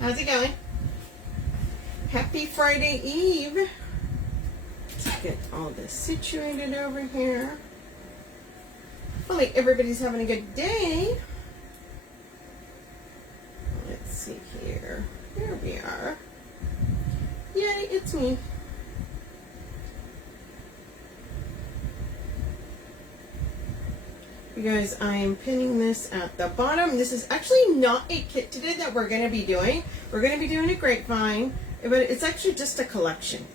How's it going? Happy Friday Eve. Let's get all this situated over here. Hopefully everybody's having a good day. Let's see here. There we are. Yay, it's me. You guys, I am pinning this at the bottom. This is actually not a kit today that we're going to be doing. We're going to be doing a Grapevine, but it's actually just a collection.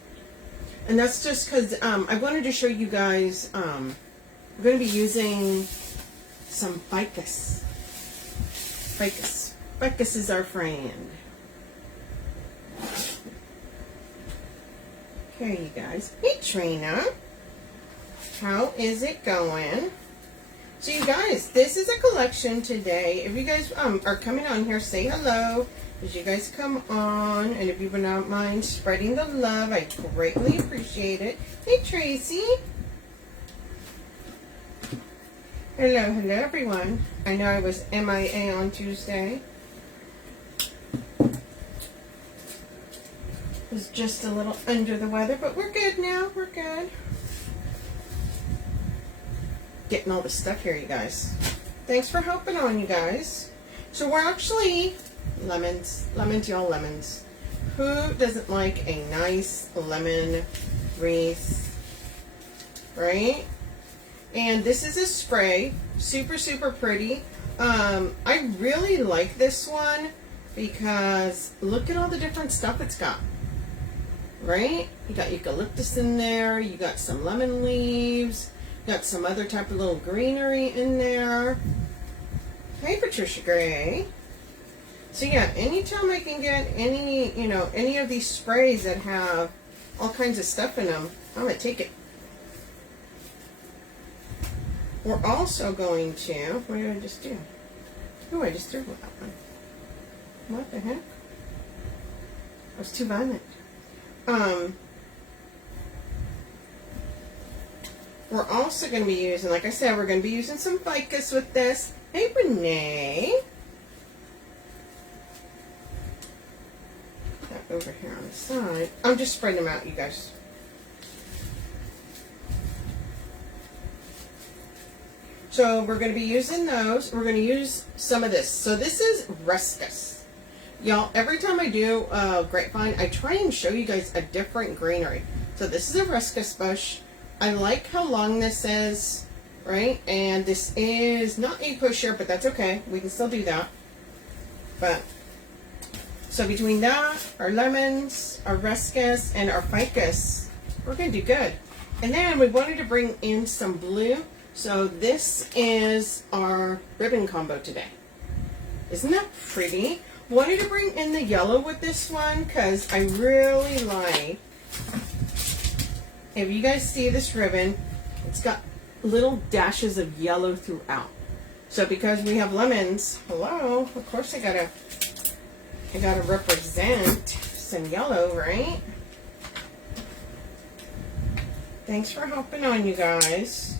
And that's just because I wanted to show you guys, we're going to be using some ficus. Ficus. Ficus is our friend. Okay, you guys. Hey, Trina. How is it going? So you guys, this is a collection today. If you guys are coming on here, say hello as you guys come on. And if you would not mind spreading the love, I greatly appreciate it. Hey, Tracy. Hello everyone. I know I was MIA on Tuesday. Was just a little under the weather, but we're good now. We're good. Getting all the stuff here, you guys. Thanks for helping on, you guys. So we're actually lemons, y'all, lemons. Who doesn't like a nice lemon wreath, right? And this is a spray, super pretty. I really like this one because look at all the different stuff it's got, right? You got eucalyptus in there, you got some lemon leaves, got some other type of little greenery in there. Hey, Patricia Gray. So yeah, anytime I can get any, any of these sprays that have all kinds of stuff in them, I'm gonna take it. We're also going to, what did I just do? Oh, I just threw that one. What the heck? I was too violent. We're also going to be using, like I said, we're going to be using some ficus with this. Hey, Renee. Put that over here on the side. I'm just spreading them out, you guys. So we're going to be using those. We're going to use some of this. So this is ruscus. Y'all, every time I do Grapevine, I try and show you guys a different greenery. So this is a ruscus bush. I like how long this is, right? And this is not a pusher, but that's okay. We can still do that. But, so between that, our lemons, our ruscus, and our ficus, we're going to do good. And then we wanted to bring in some blue. So this is our ribbon combo today. Isn't that pretty? Wanted to bring in the yellow with this one because I really like, if you guys see this ribbon, it's got little dashes of yellow throughout. So because we have lemons, hello, of course I gotta represent some yellow, right? Thanks for helping on, you guys.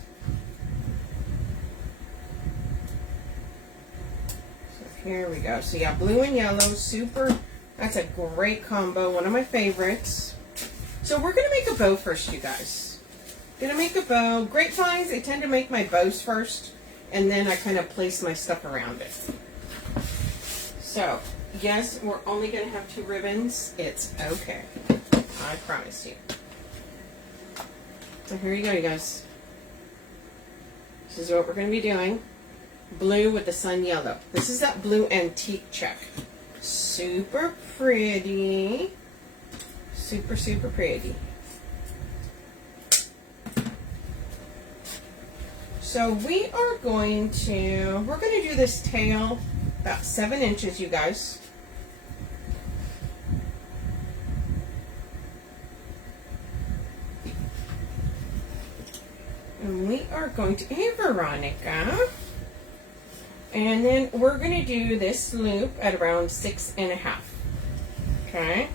So here we go. So yeah, blue and yellow, super, that's a great combo, one of my favorites. So we're going to make a bow first, you guys. Going to make a bow. Grapevines, I tend to make my bows first, and then I kind of place my stuff around it. So, yes, we're only going to have 2 ribbons. It's okay. I promise you. So here you go, you guys. This is what we're going to be doing. Blue with the sun yellow. This is that blue antique check. Super pretty. Super pretty. So we're going to do this tail about 7 inches, you guys. And we are going to, hey Veronica. And then we're going to do this loop at around 6.5. Okay.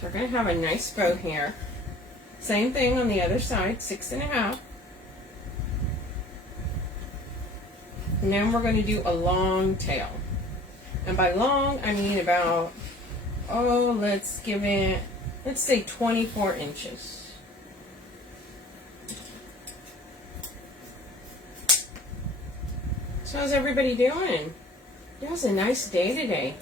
So we're going to have a nice bow here. Same thing on the other side, 6.5. And then we're going to do a long tail. And by long, I mean about, oh, let's say 24 inches. So how's everybody doing? It was a nice day today.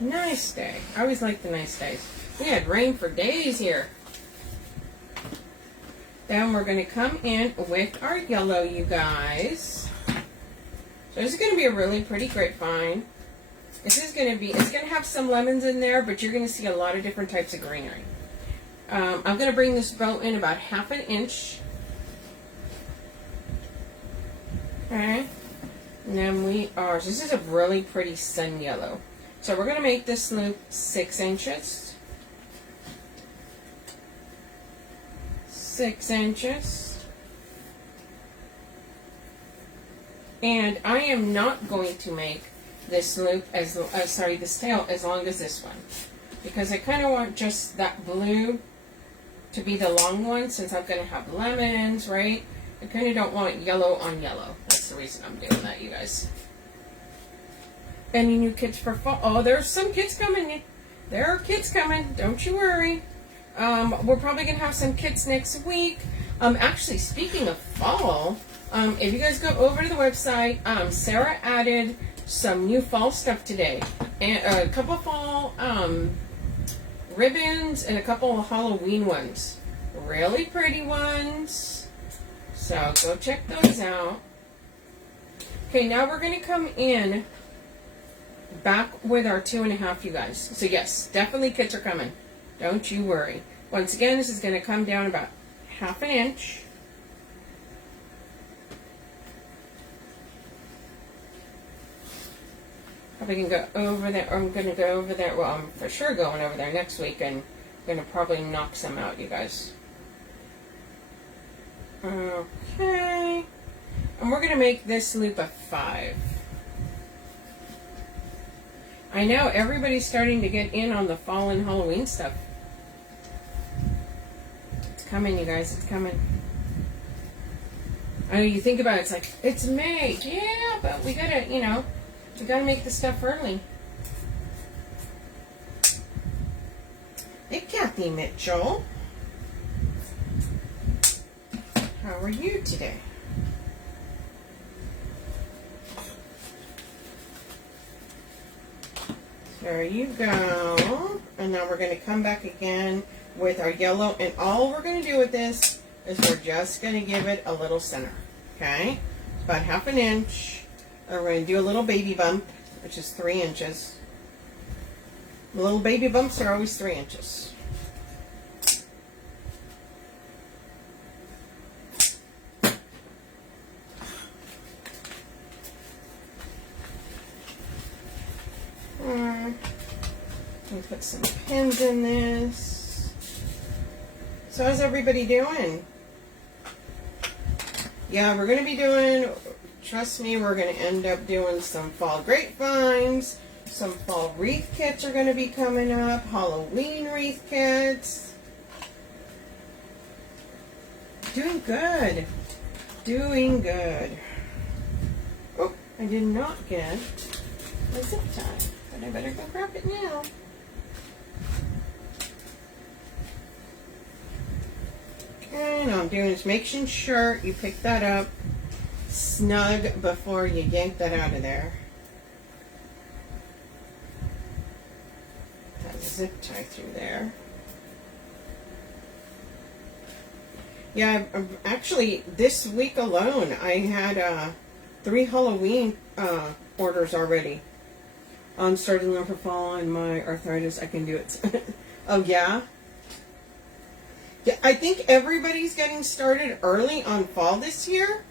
Nice day. I always like the nice days. We had rain for days here. Then we're going to come in with our yellow, you guys. So this is going to be a really pretty grapevine. It's going to have some lemons in there, but you're going to see a lot of different types of greenery. I'm going to bring this bow in about 1/2 inch. Okay. And then this is a really pretty sun yellow. So we're going to make this loop 6 inches. 6 inches. And I am not going to make this loop this tail as long as this one. Because I kind of want just that blue to be the long one since I'm going to have lemons, right? I kind of don't want yellow on yellow. That's the reason I'm doing that, you guys. Any new kids for fall? Oh, there's some kids coming. There are kids coming. Don't you worry. We're probably going to have some kids next week. Actually, speaking of fall, if you guys go over to the website, Sarah added some new fall stuff today. And a couple fall ribbons and a couple of Halloween ones. Really pretty ones. So go check those out. Okay, now we're going to come in back with our 2.5, you guys. So yes, definitely kids are coming. Don't you worry. Once again, this is going to come down about 1/2 inch. Probably can go over there. I'm going to go over there. Well, I'm for sure going over there next week, and I'm going to probably knock some out, you guys. Okay. And we're going to make this loop a 5. I know everybody's starting to get in on the fall and Halloween stuff. It's coming, you guys. It's coming. I know you think about it, it's like, it's May. Yeah, but we gotta, we gotta make the stuff early. Hey, Kathy Mitchell. How are you today? There you go. And now we're going to come back again with our yellow. And all we're going to do with this is we're just going to give it a little center. Okay? It's about 1/2 inch. And we're going to do a little baby bump, which is 3 inches. The little baby bumps are always 3 inches. Put some pins in this. So how's everybody doing? Yeah, we're going to be doing, trust me, we're going to end up doing some fall grapevines. Some fall wreath kits are going to be coming up. Halloween wreath kits. Doing good. Doing good. Oh, I did not get my zip tie. But I better go grab it now. Okay, now I'm doing is making sure you pick that up snug before you yank that out of there. That zip tie through there. Yeah, actually, this week alone, I had 3 Halloween orders already. I'm starting to learn for fall and my arthritis. I can do it. Oh, yeah? Yeah, I think everybody's getting started early on fall this year.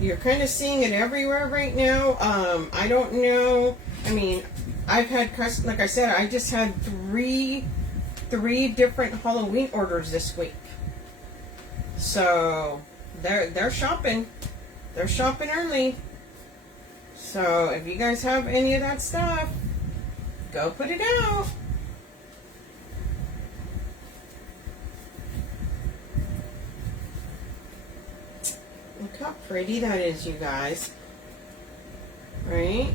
You're kind of seeing it everywhere right now. I don't know. I mean, I've had, like I said, I just had three different Halloween orders this week. So they're shopping. They're shopping early. So if you guys have any of that stuff, go put it out. A pretty that is, you guys. Right?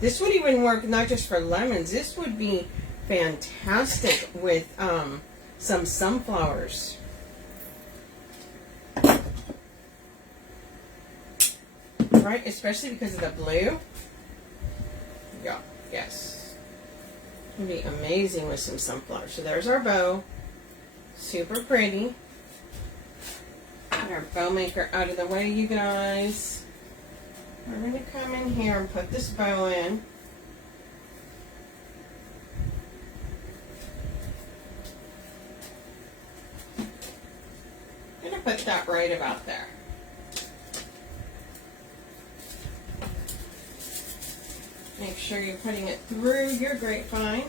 This would even work not just for lemons. This would be fantastic with some sunflowers. Right? Especially because of the blue. Yeah. Yes. It would be amazing with some sunflowers. So there's our bow. Super pretty. Get our bow maker out of the way, you guys. We're going to come in here and put this bow in. I'm going to put that right about there. Make sure you're putting it through your grapevine.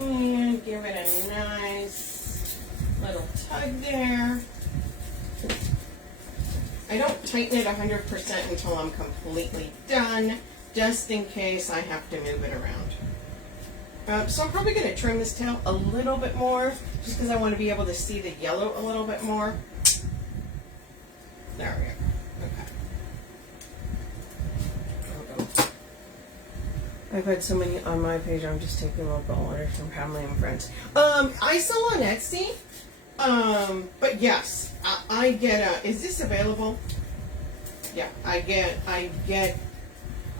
And give it a nice little tug there. I don't tighten it 100% until I'm completely done, just in case I have to move it around. So I'm probably going to trim this tail a little bit more, just because I want to be able to see the yellow a little bit more. There we go. Okay. I've had so many on my page. I'm just taking local orders from family and friends. I sell on Etsy. But yes, I get is this available? Yeah, I get, I'm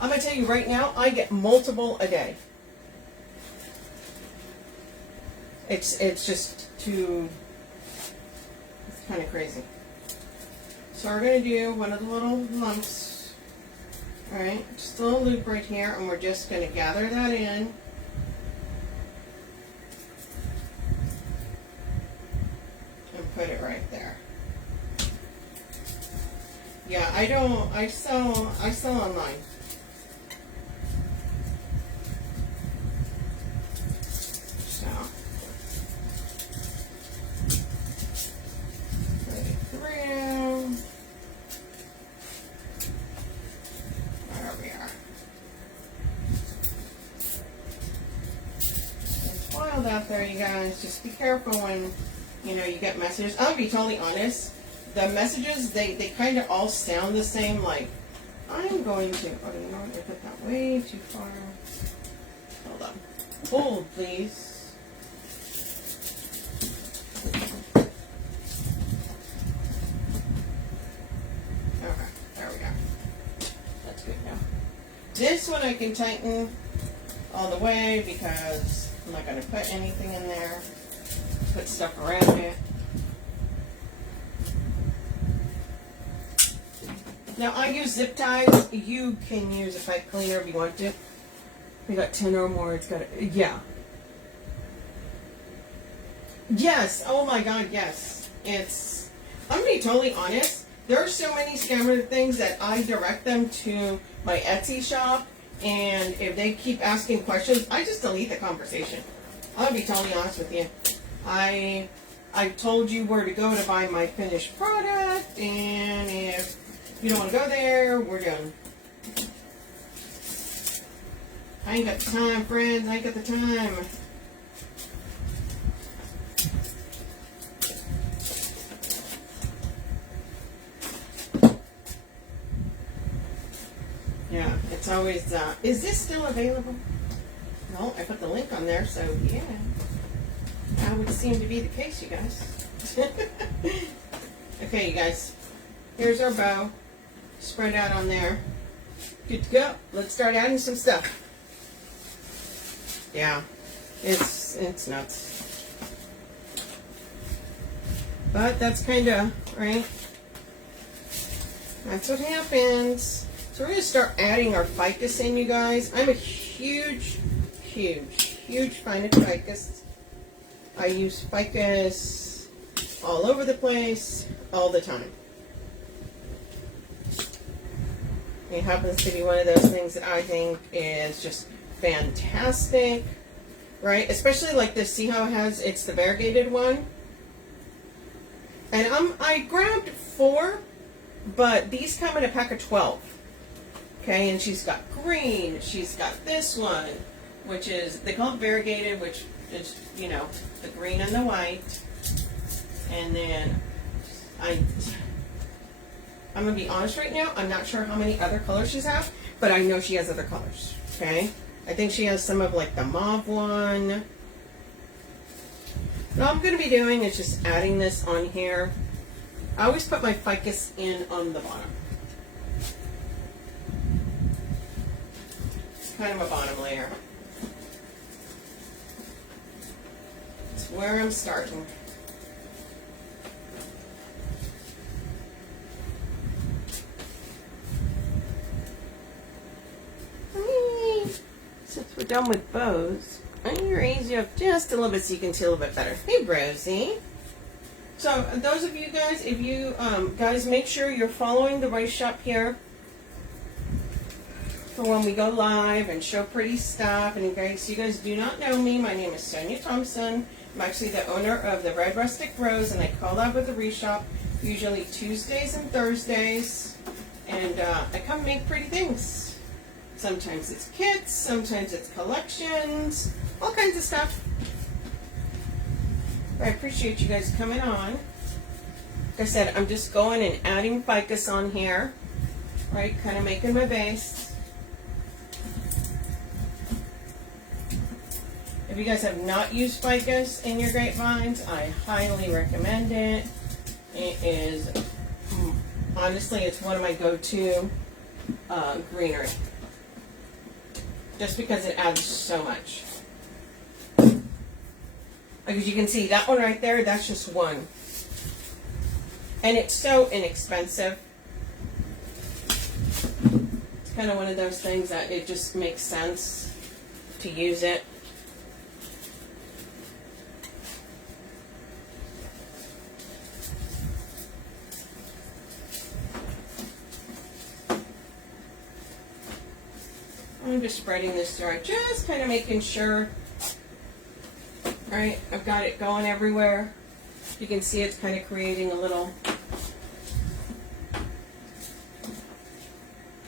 going to tell you right now, I get multiple a day. It's just too, it's kind of crazy. So we're going to do one of the little lumps. Alright, just a little loop right here, and we're just going to gather that in. And put it right there. Yeah, I sell online. So, put it through. There we are. It's wild out there, you guys. Just be careful when, you know, you get messages. I'll be totally honest. The messages, they kind of all sound the same. Like, I'm going to, oh, you know what? I put that way too far. Hold on. Hold, please. Okay, there we go. That's good now. This one I can tighten all the way because I'm not going to put anything in there. Put stuff around it. Now I use zip ties. You can use a pipe cleaner if you want to. We got 10 or more. It's got a, yeah. Yes. Oh my God. Yes. It's. I'm gonna be totally honest. There are so many scammer things that I direct them to my Etsy shop, and if they keep asking questions, I just delete the conversation. I'll be totally honest with you. I told you where to go to buy my finished product, and if you don't want to go there, we're done. I ain't got the time, friends. I ain't got the time. Yeah, it's always, is this still available? No, I put the link on there, so yeah. That would seem to be the case, you guys. Okay, you guys. Here's our bow. Spread out on there. Good to go. Let's start adding some stuff. Yeah, it's nuts. But that's kind of, right? That's what happens. So we're going to start adding our ficus in, you guys. I'm a huge fan of ficus. I use ficus all over the place, all the time. It happens to be one of those things that I think is just fantastic, right? Especially like this. See how it has, it's the variegated one? And I grabbed 4, but these come in a pack of 12. Okay, and she's got green. She's got this one, which is, they call it variegated, which Just, you know, the green and the white. And then I'm going to be honest right now, I'm not sure how many other colors she has, but I know she has other colors, okay? I think she has some of like the mauve one. What I'm going to be doing is just adding this on here. I always put my ficus in on the bottom. It's kind of a bottom layer. It's where I'm starting. Since we're done with bows, I'm going to raise you up just a little bit so you can see a little bit better. Hey, Rosie. So, those of you guys, if you guys make sure you're following the Rice Shop here for when we go live and show pretty stuff. And in case you guys do not know me, my name is Sonia Thompson. I'm actually the owner of the Red Rustic Rose, and I call out with the Rice Shop usually Tuesdays and Thursdays. And I come make pretty things. Sometimes it's kits, sometimes it's collections, all kinds of stuff. I appreciate you guys coming on. Like I said, I'm just going and adding ficus on here, right? Kind of making my base. If you guys have not used ficus in your grapevines, I highly recommend it. It is, honestly, it's one of my go-to greenery. Just because it adds so much. Like as you can see, that one right there, that's just one. And it's so inexpensive. It's kind of one of those things that it just makes sense to use it. I'm just spreading this throughout, just kind of making sure, right, I've got it going everywhere. You can see it's kind of creating a little,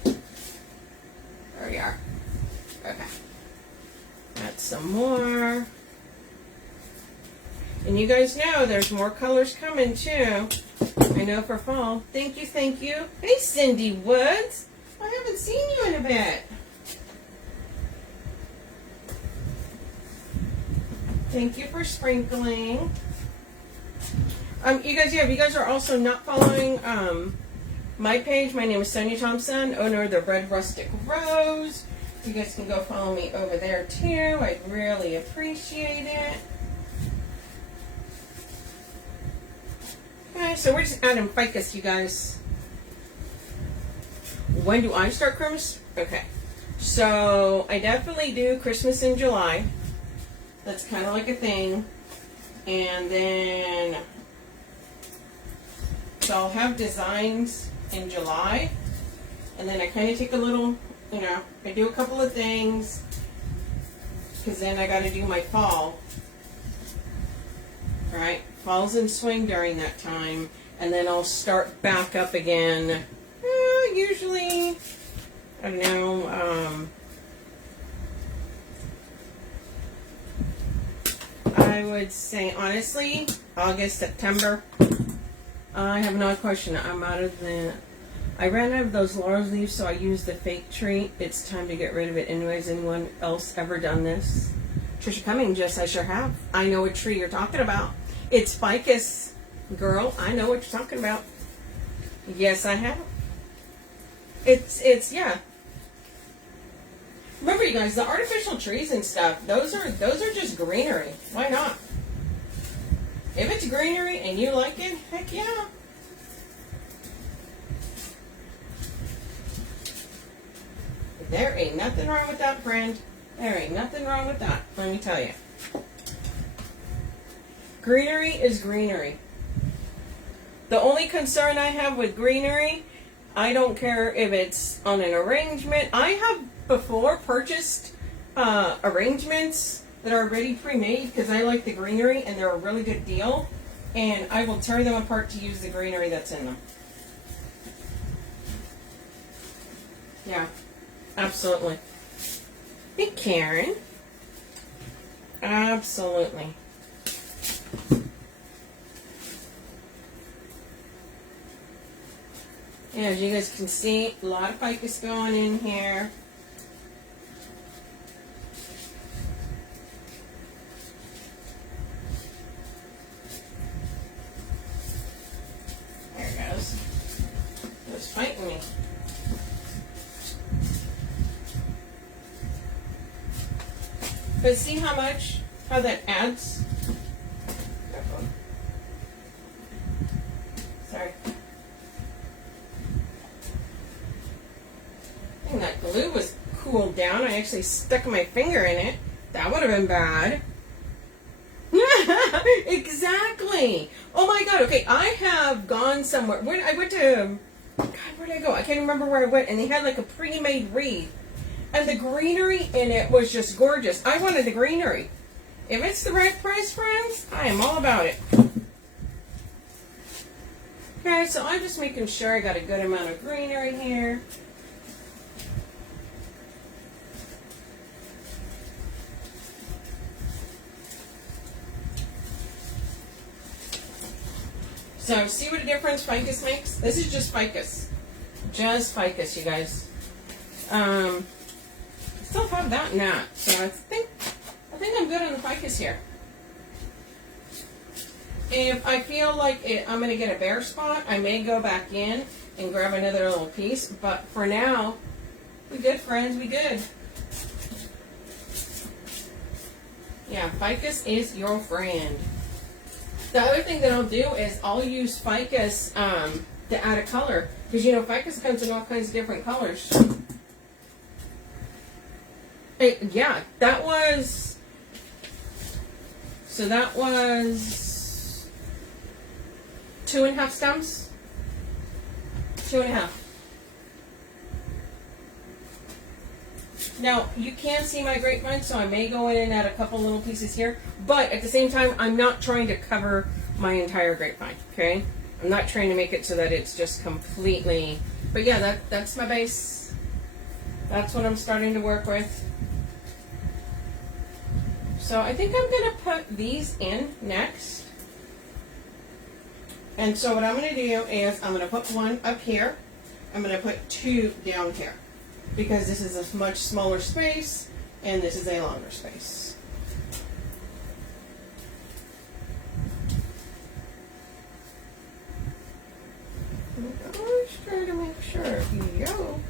there we are. Okay. Add some more. And you guys know there's more colors coming too. I know for fall. Thank you, thank you. Hey, Cindy Woods. I haven't seen you in a bit. Thank you for sprinkling. You guys, yeah, if you guys are also not following my page, my name is Sonia Thompson, owner of the Red Rustic Rose. You guys can go follow me over there too. I'd really appreciate it. Okay, so we're just adding ficus, you guys. When do I start Christmas? Okay, so I definitely do Christmas in July. That's kind of like a thing. And then, so I'll have designs in July. And then I kind of take a little, you know, I do a couple of things. Because then I got to do my fall. Alright, fall's in swing during that time. And then I'll start back up again. Usually, I don't know, I would say, honestly, August, September. I have no question. I'm out of the... I ran out of those laurel leaves, so I used the fake tree. It's time to get rid of it anyways. Anyone else ever done this? Trisha Cummings, yes, I sure have. I know what tree you're talking about. It's ficus. Girl, I know what you're talking about. Yes, I have. It's yeah. Remember, you guys, the artificial trees and stuff, those are just greenery. Why not? If it's greenery and you like it, heck yeah. There ain't nothing wrong with that, friend. There ain't nothing wrong with that, let me tell you. Greenery is greenery. The only concern I have with greenery, I don't care if it's on an arrangement. I have before purchased arrangements that are already pre-made because I like the greenery and they're a really good deal, and I will tear them apart to use the greenery that's in them. Yeah, absolutely. Hey, Karen. Absolutely. Yeah, as you guys can see, a lot of ficus going in here. There it goes. It was fighting me. But see how that adds? Sorry. I think that glue was cooled down. I actually stuck my finger in it. That would have been bad. Exactly. Oh my God. Okay, I have gone somewhere. I went to, God, where did I go? I can't remember where I went. And they had like a pre-made wreath. And the greenery in it was just gorgeous. I wanted the greenery. If it's the right price, friends, I am all about it. Okay, so I'm just making sure I got a good amount of greenery here. So, see what a difference ficus makes? This is just ficus. Just ficus, you guys. I still have that in that. So I think I'm good on the ficus here. If I feel like I'm going to get a bare spot, I may go back in and grab another little piece. But for now, we good, friends. We good. Yeah, ficus is your friend. The other thing that I'll do is I'll use ficus to add a color. Because, you know, ficus comes in all kinds of different colors. Yeah, that was... So that was 2.5 stems. 2.5. Now, you can see my grapevine, so I may go in and add a couple little pieces here. But at the same time, I'm not trying to cover my entire grapevine, okay? I'm not trying to make it so that it's just completely... But yeah, that's my base. That's what I'm starting to work with. So I think I'm going to put these in next. And so what I'm going to do is I'm going to put one up here. I'm going to put 2 down here. Because this is a much smaller space and this is a longer space. I'm always trying to make sure. Yo.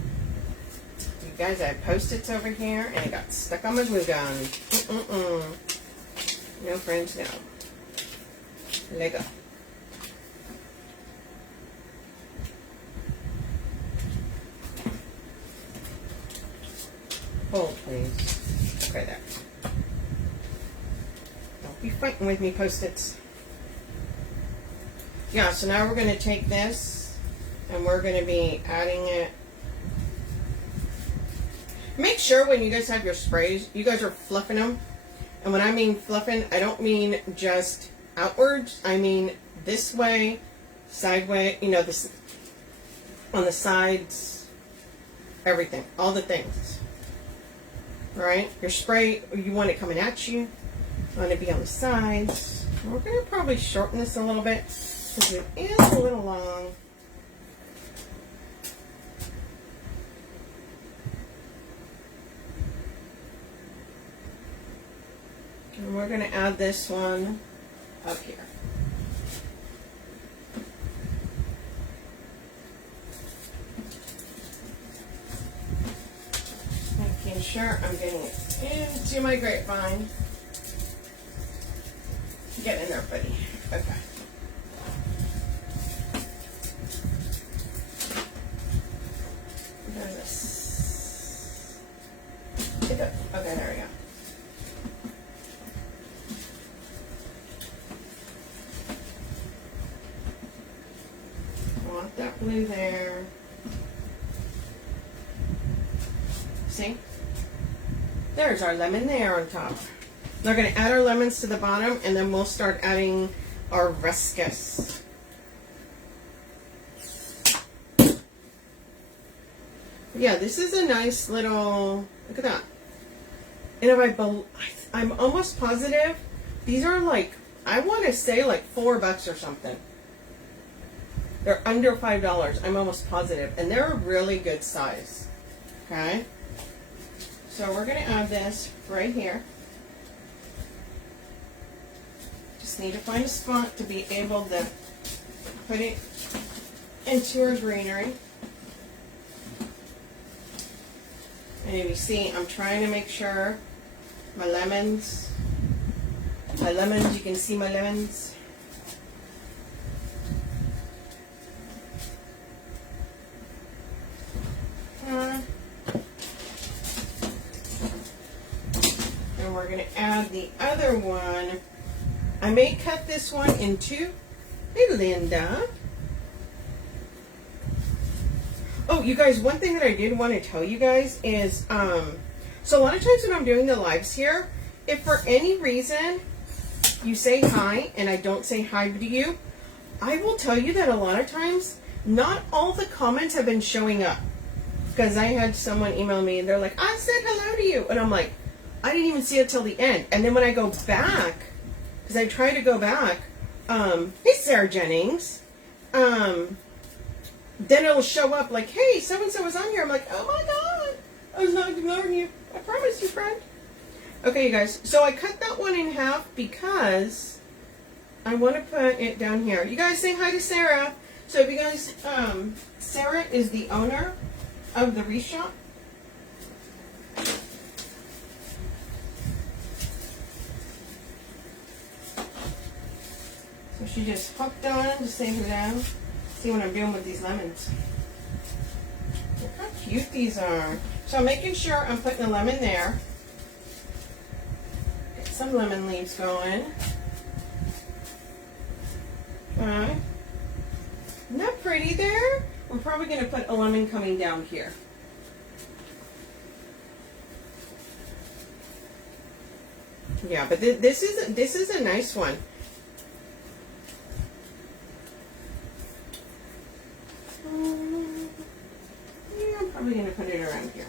You guys, I have Post-its over here and it got stuck on my glue gun. No, friends, no. Lego. Hold, please. Okay, there. Don't be fighting with me, Post-its. Yeah, so now we're going to take this and we're going to be adding it. Make sure when you guys have your sprays, you guys are fluffing them. And when I mean fluffing, I don't mean just outwards. I mean this way, sideways, you know, this on the sides, everything, all the things. Right? Your spray, you want it coming at you. You want it to be on the sides. We're going to probably shorten this a little bit because it is a little long. And we're going to add this one up here. Making sure I'm getting it into my grapevine. Get in there, buddy. Okay. There's this. Okay, there we go. I want that blue there. See? There's our lemon there on top. We're going to add our lemons to the bottom and then we'll start adding our ruscus. Yeah, this is a nice little, look at that. And if I'm almost positive these are like, I want to say like $4 or something. They're under $5. I'm almost positive, and they're a really good size. Okay, so we're going to add this right here. Just need to find a spot to be able to put it into our greenery. And if you see, I'm trying to make sure my lemons, you can see my lemons. And we're going to add the other one. I may cut this one in two. Hey, Linda. Oh, you guys, one thing that I did want to tell you guys is, so a lot of times when I'm doing the lives here, if for any reason you say hi and I don't say hi to you, I will tell you that a lot of times, not all the comments have been showing up. Because I had someone email me and they're like, I said hello to you. And I'm like, I didn't even see it till the end. And then when I go back, because I try to go back, hey, Sarah Jennings, then it'll show up like, hey, so-and-so was on here. I'm like, oh my God, I was not ignoring you. I promise you, friend. Okay, you guys, so I cut that one in half because I want to put it down here. You guys say hi to Sarah. So if you guys, Sarah is the owner of the Wreath Shop. So she just hopped on to say hello. See what I'm doing with these lemons. Look how cute these are. So I'm making sure I'm putting the lemon there. Get some lemon leaves going. Okay. Isn't that pretty there? We're probably going to put a lemon coming down here. Yeah, but this is a nice one. Yeah, I'm probably going to put it around here.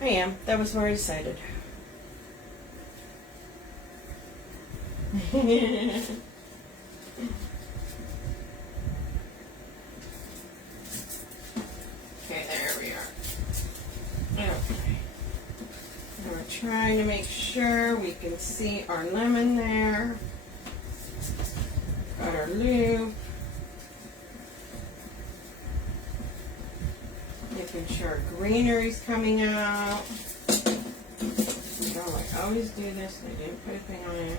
I am. That was where I decided. Okay, there we are. Okay. And we're trying to make sure we can see our lemon there. Got our loop. Making sure greenery's coming out. Oh, I always do this and I didn't put a thing on it.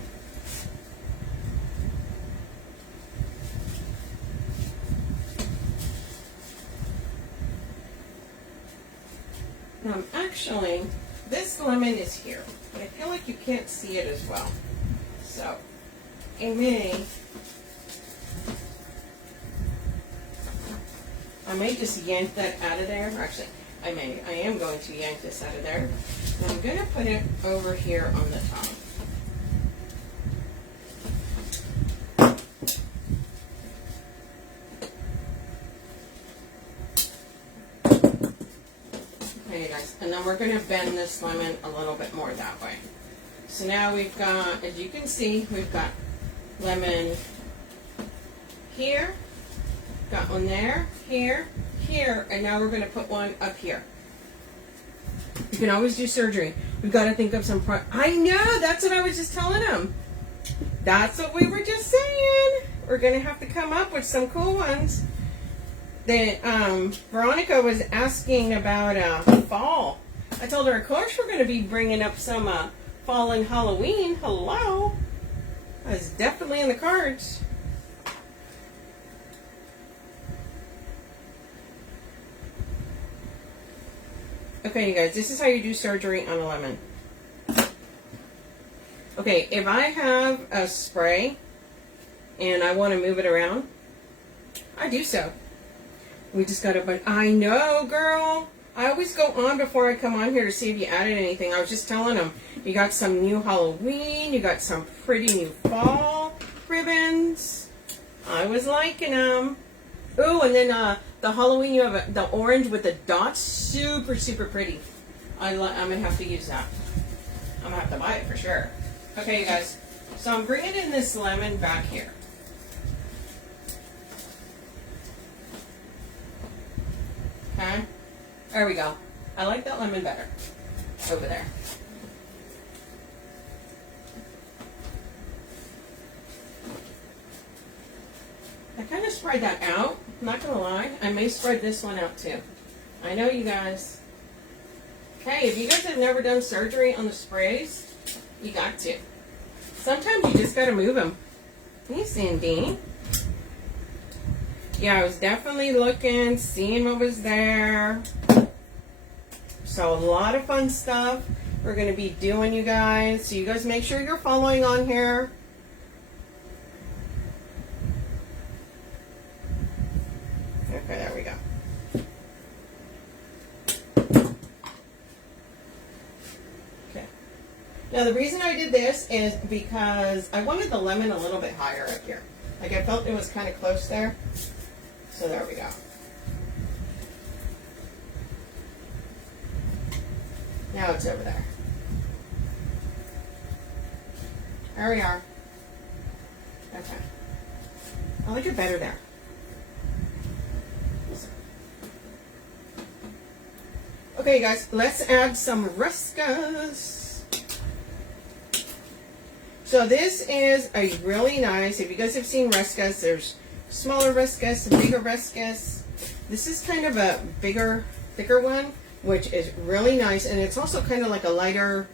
Now, actually, this lemon is here, but I feel like you can't see it as well. So, I may just yank that out of there. Actually, I am going to yank this out of there. And I'm going to put it over here on the top. Okay, guys, and then we're going to bend this lemon a little bit more that way. So now we've got, as you can see, we've got lemon here, got one there, here, here, and now we're going to put one up here. You can always do surgery. We've got to think of some I know, that's what I was just telling them. That's what we were just saying. We're going to have to come up with some cool ones. That Veronica was asking about fall. I told her, of course, we're going to be bringing up some fall and Halloween. Hello. That's definitely in the cards. Okay, you guys, this is how you do surgery on a lemon. Okay, if I have a spray and I want to move it around, I do so. We just got a I know, girl. I always go on before I come on here to see if you added anything. I was just telling them, you got some new Halloween, you got some pretty new fall ribbons. I was liking them. Ooh, and then the Halloween, you have the orange with the dots. Super, super pretty. I'm going to have to use that. I'm going to have to buy it for sure. Okay, you guys. So I'm bringing in this lemon back here. Okay. There we go. I like that lemon better. Over there. I kind of spread that out. I'm not going to lie. I may spread this one out too. I know you guys. Okay, if you guys have never done surgery on the sprays, you got to. Sometimes you just got to move them. Hey, Cindy. Yeah, I was definitely looking, seeing what was there. So a lot of fun stuff we're going to be doing, you guys. So you guys make sure you're following on here. Okay, there we go. Okay. Now the reason I did this is because I wanted the lemon a little bit higher up here. Like I felt it was kind of close there. So there we go. Now it's over there. There we are. Okay. I like it better there. Okay, guys, let's add some Ruscas. So this is a really nice, if you guys have seen Ruscas, there's smaller Ruscas, bigger Ruscas. This is kind of a bigger, thicker one, which is really nice. And it's also kind of like a lighter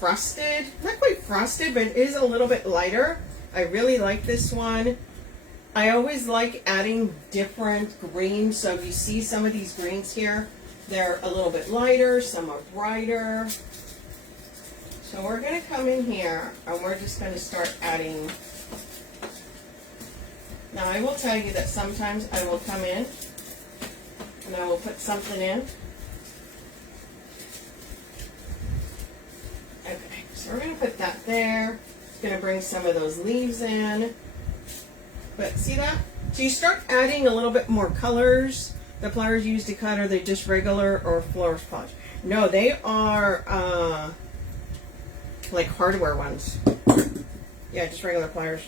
frosted, not quite frosted, but it is a little bit lighter. I really like this one. I always like adding different greens. So if you see some of these greens here, they're a little bit lighter, some are brighter. So we're going to come in here and we're just going to start adding. Now I will tell you that sometimes I will come in and I will put something in. Okay, so we're going to put that there. It's going to bring some of those leaves in. But see that? So you start adding a little bit more colors. The pliers used to cut, are they just regular or florist polish? No, they are like hardware ones. Yeah, just regular pliers.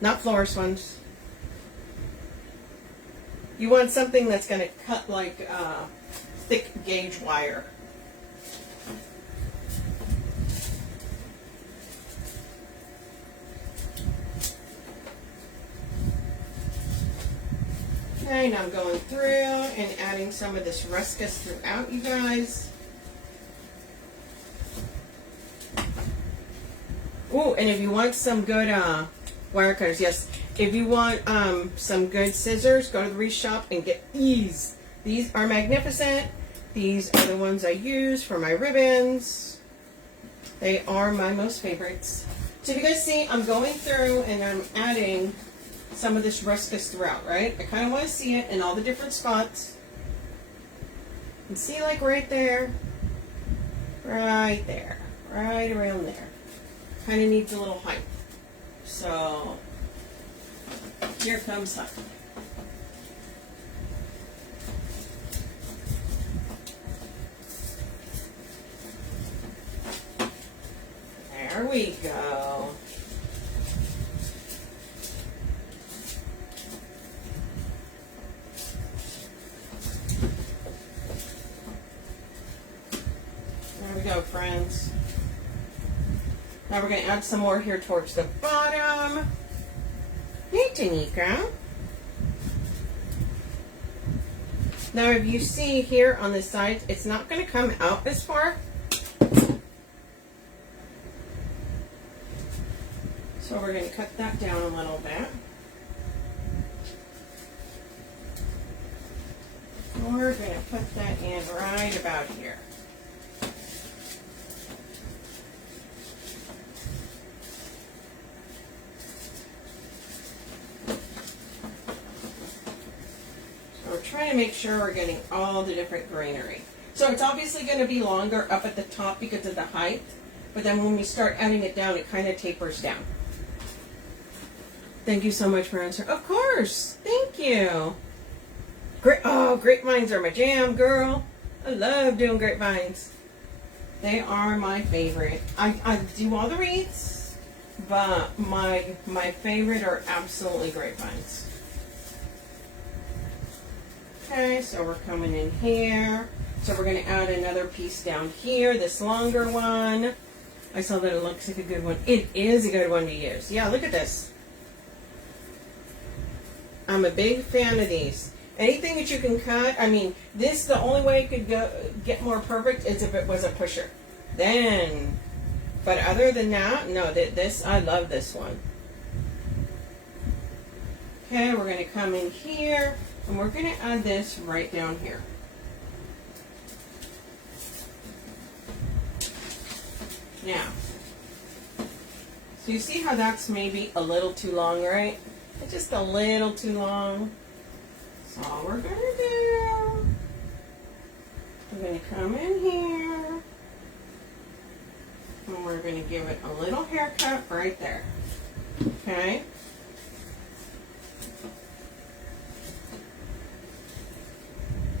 Not florist ones. You want something that's going to cut like thick gauge wire. Okay, now I'm going through and adding some of this Ruscas throughout, you guys. Oh, and if you want some good wire cutters, yes. If you want some good scissors, go to the Wreath shop and get these. These are magnificent. These are the ones I use for my ribbons. They are my most favorites. So if you guys see, I'm going through and I'm adding some of this Ruscas throughout, right? I kind of want to see it in all the different spots. And see, like right there, right there, right around there. Kind of needs a little height. So here comes height. There we go. There we go, friends. Now we're going to add some more here towards the bottom. Hey, Tanika. Now, if you see here on the sides, it's not going to come out as far. So we're going to cut that down a little bit. We're going to put that in right about here. Trying to make sure we're getting all the different greenery. So it's obviously going to be longer up at the top because of the height, but then when we start adding it down, it kind of tapers down. Thank you so much for answering. Of course. Thank you. Great. Oh, grapevines are my jam, girl. I love doing grapevines. They are my favorite. I do all the wreaths, but my favorite are absolutely grapevines. Okay, so we're coming in here. So we're going to add another piece down here, this longer one. I saw that it looks like a good one. It is a good one to use. Yeah, look at this. I'm a big fan of these. Anything that you can cut, I mean, this, the only way it could get more perfect is if it was a pusher. Then, but other than that, no, this, I love this one. Okay, we're going to come in here, and we're going to add this right down here. Now, so you see how that's maybe a little too long, right? It's just a little too long. So all we're going to do, we're going to come in here, and we're going to give it a little haircut right there. Okay?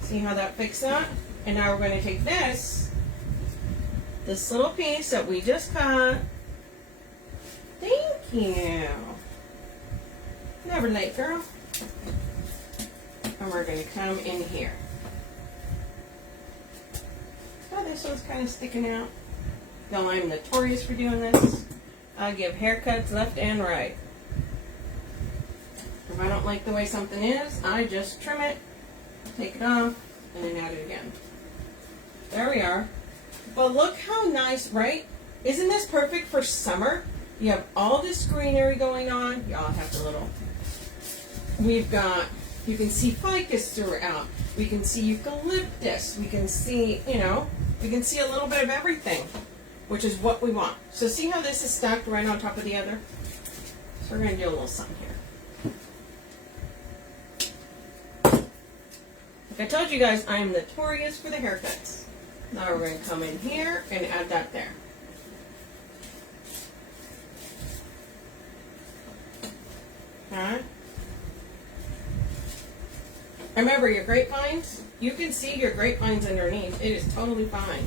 See how that fixed that? And now we're going to take this little piece that we just cut. Thank you. Never late, girl. And we're going to come in here. Oh, this one's kind of sticking out. Though I'm notorious for doing this. I give haircuts left and right. If I don't like the way something is, I just trim it, take it off, and then add it again. There we are. But look how nice, right? Isn't this perfect for summer? You have all this greenery going on. Y'all have the little... We've got... You can see ficus throughout. We can see eucalyptus. We can see, you know, we can see a little bit of everything, which is what we want. So see how this is stacked right on top of the other? So we're going to do a little something here. Like I told you guys, I am notorious for the haircuts. Now we're going to come in here and add that there. Okay. Remember your grapevines, you can see your grapevines underneath. It is totally fine.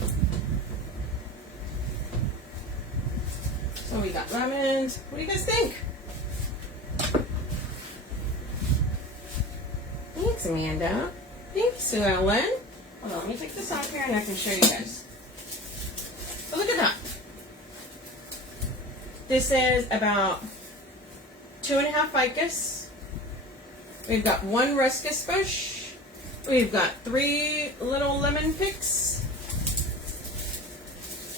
So we got lemons. What do you guys think? Thanks, Amanda. Thanks, Sue Ellen. Hold on, let me take this off here and I can show you guys. But look at that. This is about 2.5 ficus. We've got 1 ruscus bush. We've got 3 little lemon picks.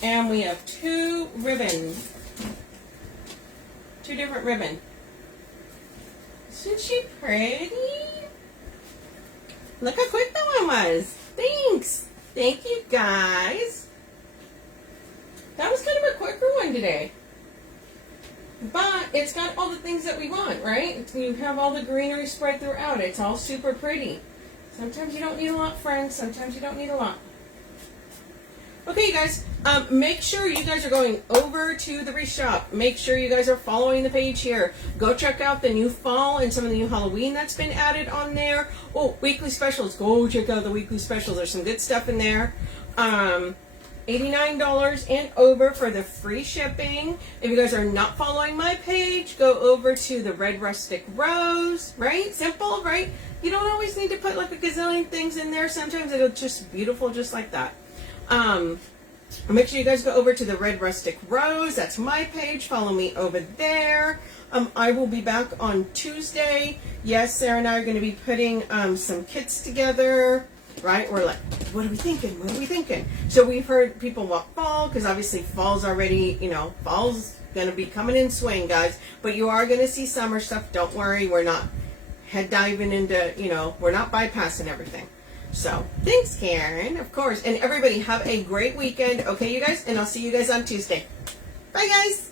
And we have 2 ribbon. 2 different ribbon. Isn't she pretty? Look how quick that one was. Thanks. Thank you, guys. That was kind of a quicker one today. But it's got all the things that we want, right? We have all the greenery spread throughout. It's all super pretty. Sometimes you don't need a lot, friends. Sometimes you don't need a lot. Okay, you guys. Make sure you guys are going over to the Wreath shop. Make sure you guys are following the page here. Go check out the new fall and some of the new Halloween that's been added on there. Oh, weekly specials. Go check out the weekly specials. There's some good stuff in there. $89 and over for the free shipping. If you guys are not following my page, go over to the Red Rustic Rose, right? Simple, right? You don't always need to put like a gazillion things in there. Sometimes it'll just beautiful just like that. Make sure you guys go over to the Red Rustic Rose. That's my page. Follow me over there. I will be back on Tuesday. Yes, Sarah and I are going to be putting some kits together. Right? We're like, what are we thinking? What are we thinking? So we've heard people want fall, because obviously fall's already, you know, fall's going to be coming in swing, guys. But you are going to see summer stuff. Don't worry. We're not head diving into, you know, we're not bypassing everything. So thanks, Karen, of course. And everybody have a great weekend. Okay, you guys? And I'll see you guys on Tuesday. Bye, guys.